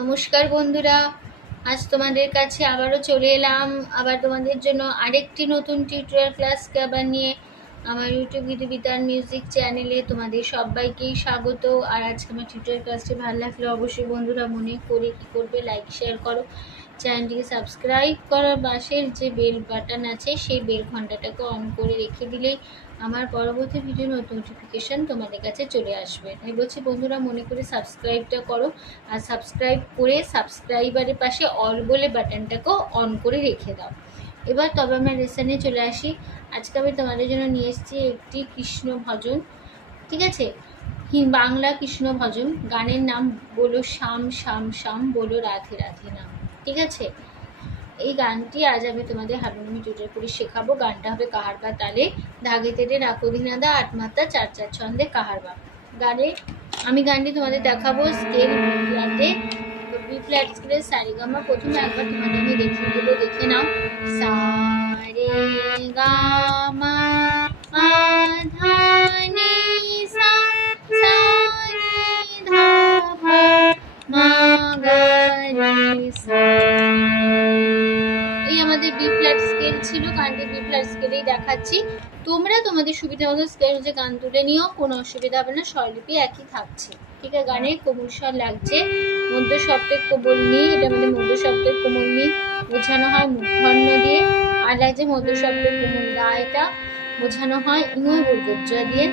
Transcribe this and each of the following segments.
নমস্কার বন্ধুরা, আজ তোমাদের কাছে আবারও চলে এলাম আবার তোমাদের জন্য আরেকটি নতুন টিউটোরিয়াল ক্লাসকে আবার নিয়ে আমার ইউটিউব গীতিবিতান মিউজিক চ্যানেলে তোমাদের সবাইকেই স্বাগত। আর আজকে আমার টিউটোরিয়াল ক্লাসটি ভালো লাগলে অবশ্যই বন্ধুরা মনে করে কী করবে, লাইক শেয়ার করো, চ্যানেলটিকে সাবস্ক্রাইব করার পাশের যে বেল বাটন আছে সেই বেল ঘন্টাটাকে অন করে রেখে দিলেই আমার পরবর্তী ভিডিও নোটিফিকেশান তোমাদের কাছে চলে আসবে। তাই বলছি বন্ধুরা মনে করে সাবস্ক্রাইবটা করো, আর সাবস্ক্রাইব করে সাবস্ক্রাইবারের পাশে অল বলে বাটনটাকেও অন করে রেখে দাও। এবার তবে আমরা লেসনে চলে আসি। আজকে আমি তোমাদের জন্য নিয়ে এসেছি একটি কৃষ্ণ ভজন, ঠিক আছে, বাংলা কৃষ্ণ ভজন। গানের নাম বলো শ্যাম শ্যাম শ্যাম বলো রাধে রাধে নাম, ঠিক আছে। এই গানটি আজ আমি তোমাদের হারমোনিয়ামে টিউটোরিয়াল করে শেখাবো। গানটা হবে কাহারবা তালে, ধাগে তেরে রাখো ধিনাদা, আট মাত্রা চার চার ছন্দে কাহারবা। আমি গানটি তোমাদের দেখাবো স্কেল বি ফ্ল্যাটে, বি ফ্ল্যাট স্কেলের সারেগামা। প্রথমে একবার তোমাদের আমি দেখিয়ে দেবো, দেখে নাও। সারেগামা আধা নি সা, সা নি ধা পা মা গা রে সা। এই আমাদের বি ফ্ল্যাট স্কেল ছিল, গানটি বি ফ্ল্যাট স্কেলেই দেখাচ্ছি। তোমরা তোমাদের সুবিধা মতো স্কেল অনুযায়ী গান তুলে নিও, কোনো অসুবিধা হবে না, স্বরলিপি একই থাকছে, ঠিক আছে। গানের কোমল স্বর লাগছে, মধ্য সপ্তক কোমল নি, এটা আমাদের মধ্য সপ্তক কোমল নি বোঝানো হয় মূর্ধন্য দিয়ে, আর লাগছে মধ্য সপ্তক কোমল গা, এটা বোঝানো হয় ইঙয় বর্গজ দিয়ে,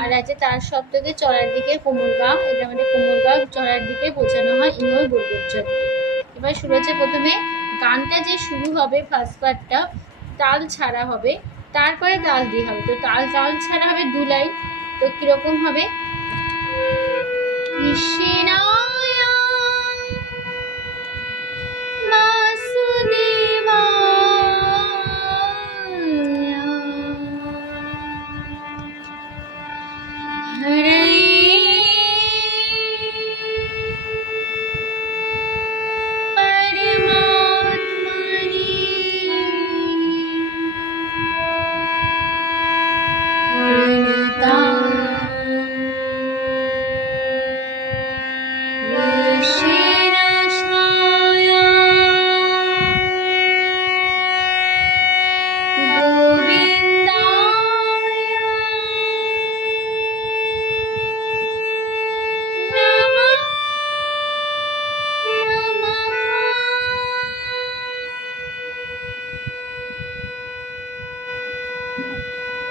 আর আছে তার সপ্তকে চড়ার দিকে কোমল গা, এটা আমাদের কোমল গা চড়ার দিকে বোঝানো হয় ইঙয় বর্গজ দিয়ে। এবার শুরু হচ্ছে, প্রথমে গানটা যে শুরু হবে ফার্স্ট পার্টটা তাল ছাড়া হবে, তারপরে তাল দিয়ে হবে। তো তাল ছাড়া হবে দু লাইন। তো কিরকম হবে, কৃষ্ণায় বাসুদেবায় হরে পরমাত্মনে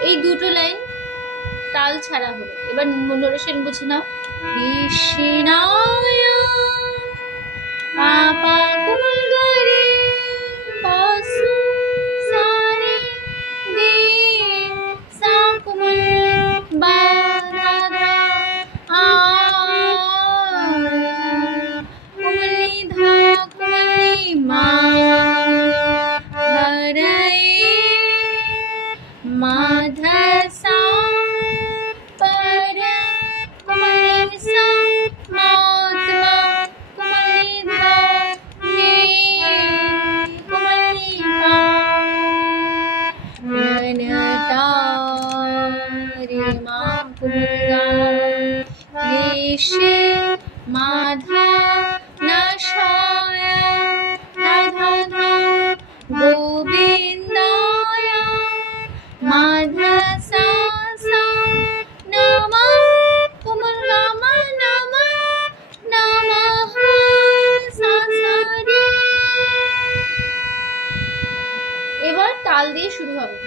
এই দুটো লাইন তাল ছাড়া হলো। এবার নোটেশন বুঝে নাও। কৃষ্ণায় আপা কোমল গরে বাসু সারে দে সা কোমল বা ধা ধা আ কোমল ধা কোমল মা হরে মাধা সা পর কোমল সা মাত্মা কোমল ধা নে কোমল পা রণতা রে মা কোমল গা ঋষ মাধা নাশায় ধা ধা ধা গোবিন্দায় মাধা সা সা নমা কোমল গামা নমা নমঃ সা সা রে। এবার তাল দিয়ে শুরু হবে।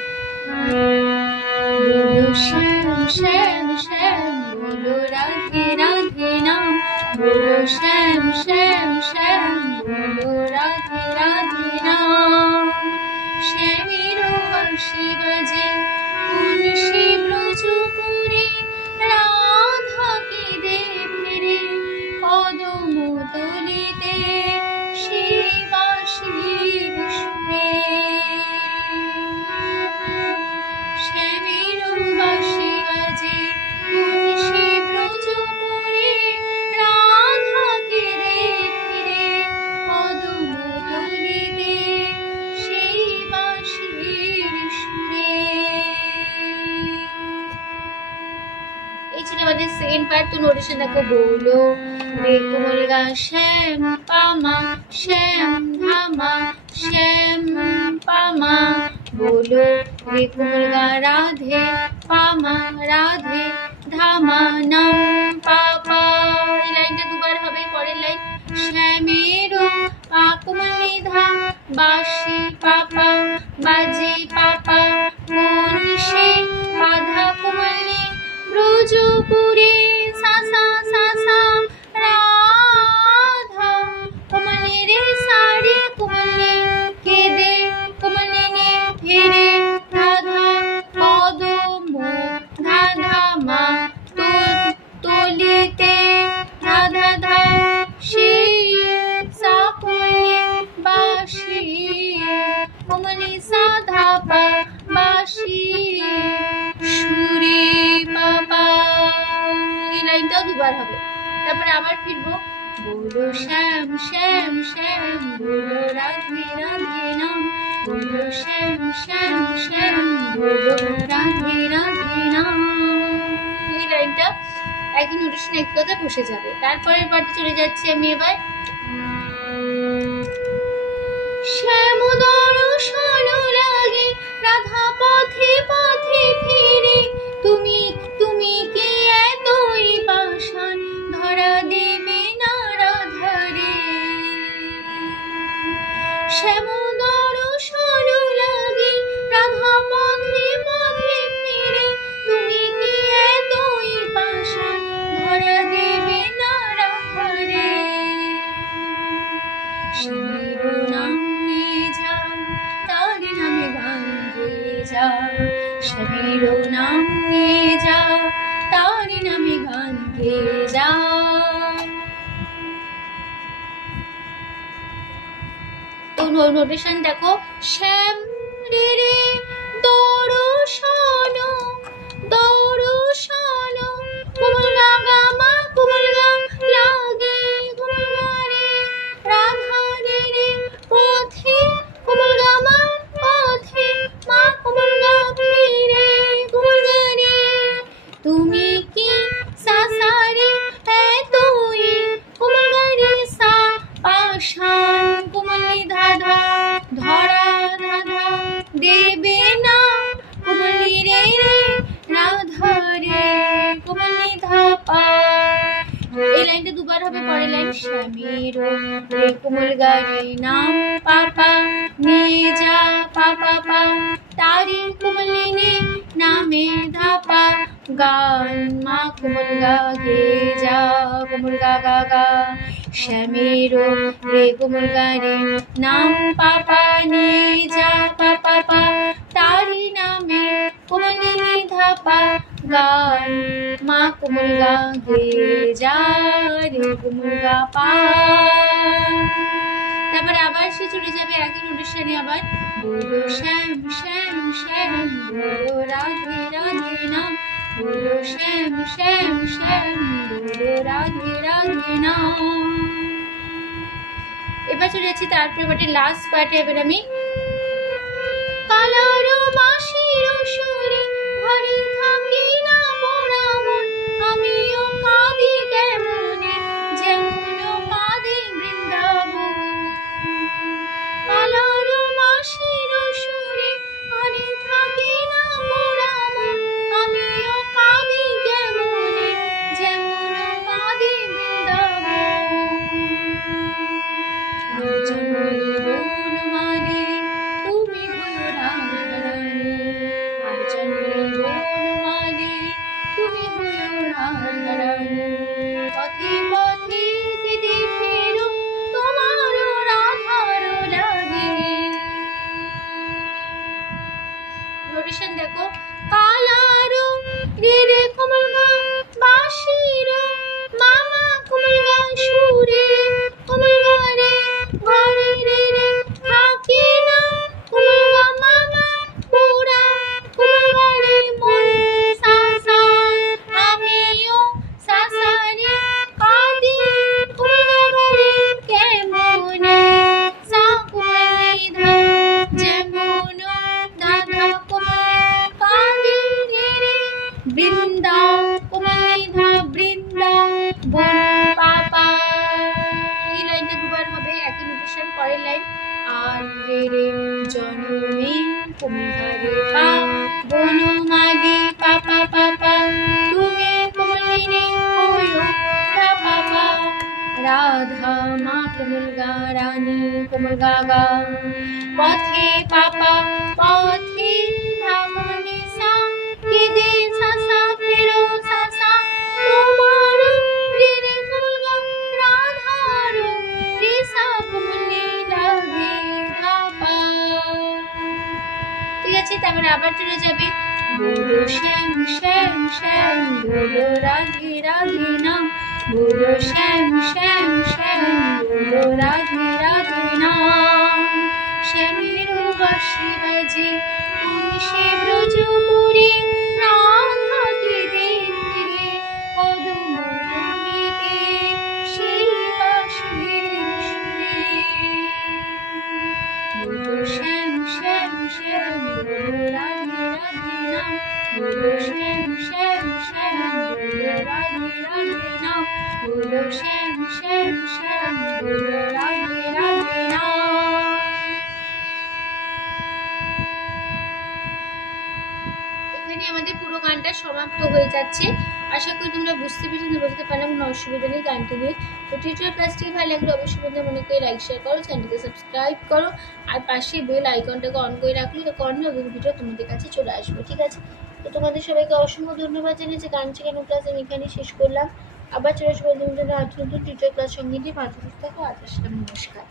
বলো শ্যাম শ্যাম শ্যাম বলো রাধে রাধে নাম, বলো শ্যাম শ্যাম শ্যাম বলো রাধে রাধে নাম। শ্যামের বাঁশি বাজে তুলসী ব্রজপুরে, রাধাকে দে ফিরে কদম তলিতে সেই বাঁশির সুরে। শ্যামের বাঁশি বাজে তুলসী ব্রজপুরে, রাধাকে দে নোটেশন দেখো, বলো রে কোমল গা শ্যাম পামা শ্যাম ধামা শ্যাম পামা, বলো রে কোমল গা রাধে পামা রাধে ধামা নাম পাপা। এই লাইনটা দুবার হবে। পরের লাইন, শ্যামেরও পা কোমল নিধা বাসি পাপা বাজে পাপা, মনীষে বাধা কোমলে ব্রজপুরে সাসা সাসা রাধা, কোমলে রে সারে কোমলে কেদে কোমলে নে ফেরে রাধা, কদম ধাধা মা তলিতে রাধা ধা সেই সাপনে বাসি কোমলে সাধা পা বাসি সুরে বাবা। এই লাইনটাও দুবার হবে। তারপরে আবার ফিরবো, বলো শ্যাম শ্যাম শ্যাম বলো রাধে রাধে নাম, বলো শ্যাম শ্যাম শ্যাম বলো রাধে রাধে নাম। এই লাইনটা একই নোটেশন এক কথা বসে যাবে। তারপরের পার্টে চলে যাচ্ছি আমি এবার। শ্যাম দর্শন লাগে রাধা পথে পথে ফিরে, তুমি তুমি কি এতই পাষাণ ধরা দেবে না রাধারে, শ্যাম দর্শন লাগে রাধা পথে পথে ফিরে, তুমি কি এতই পাষাণ ধরা দেবে না রাধারে, শ্যামের নাম নিয়ে যাও তার নামে গান গেয়ে যাও, শ্যামের নাম নিয়ে যাও তার নামে গান গেয়ে যাও। তো নোটেশন দেখো, শ্যাম রে রে দর্শন দর্শন কোমল গা গা মা কোমল গা লাগে কোমল গা রে রাধা রে রে পথে কোমল গা মা পথে মা কোমল গা ফিরে কোমল গা রে, তুমি কি সাসা রে এতই কোমল গা রে সা পাষাণ কোমল ধাধা ধরা ধাধা দেবে না কোমলি রে রে রাধা রে কোমলি ধাপা। এই লাইনটা দুবার হবে। পরের লাইন, শ্যামের রে কোমল গারে নাম পাপা নিয়ে যা পাপা পা তারি কোমলি নে নামে ধাপা, গান মা কোমল গা গে যা কোমল গা গা গা, শ্যামের রে কোমল গারে নাম পাপা নিয়ে যা পাপা পা তারি নামে কোমলি নে ধাপা, গান মা কোমল গা গে যা রে কোমল গা পা। তারপরে আবার সে চলে যাবে একই নোটেশনে আবার, বলো শ্যাম শ্যাম শ্যাম বলো রাধে রাধে নাম, বলো শ্যাম শ্যাম শ্যাম বলো রাধে রাধে নাম। এবার চলে যাচ্ছি তারপরে পার্টে লাস্ট পার্টে। এবার আমি কালার বাঁশির সুরে ঘরে থাকি না পড়া মন, আমিও কাঁদি কেমনে যেমন কাঁদে বৃন্দাবন, কালার বাঁশির সুরে ঘরে থাকি না পড়া মন, আমিও কাঁদি কেমনে যেমন কাঁদে বৃন্দাবন, জননী বনমালী তুমি হয়ো রাধারানী, কম্পিটিশন। পরের লাইন আর রে রে জনমে কুমধারে পা বনমালী পা পা পা পা তুমি কোমলিনী হইও রা পা পা রাধা মা কোমল গা রানী কোমল গা গা পথে পাপা পথে ধামনি সা কেদে সাসা ফেরো সাসা তোমার রে রে কোমল গা রাধার রে সা কোমলি রাধে ধাপা। ঠিক আছে, তারপরে আবার চলে যাবে बोलो श्याम श्याम श्याम बोलो राधे राधे नाम बोलो श्याम श्याम श्याम बोलो राधे राधे नाम श्यामेर बांशी बाजे तुलसी ब्रजपुरी राधाके देखले पदम भूमिते সেই বাঁশির সুরে बोलो श्याम श्याम श्याम बोलो राधे राधे नाम बोलो श्याम श्याम श्याम बोलो राधे राधे नाम बोलो श्याम श्याम श्याम बोलो राधे राधे नाम। এখানে আমাদের পুরো গানটা সমাপ্ত হয়ে যাচ্ছে। আশা করি তোমরা বুঝতে পারলে কোনো অসুবিধা নেই গানটি নিয়ে। তো টিউটোরিয়াল ক্লাসটি ভালো লাগলে অবশ্যই বন্ধুরা মনে করে লাইক শেয়ার করো, চ্যানেলকে সাবস্ক্রাইব করো আর পাশে বেল আইকনটাকে অন করে রাখলে তখন ভিডিও তোমাদের কাছে চলে আসবে। ঠিক আছে, তো তোমাদের সবাইকে অসংখ্য ধন্যবাদ জানিয়ে যে গান শেখানোর ক্লাস আমি এখানেই শেষ করলাম। আবার চলে আসবো নতুন টিউটোরিয়াল ক্লাস সঙ্গে নিয়ে ভালো থাকো। আজ আসলাম, নমস্কার।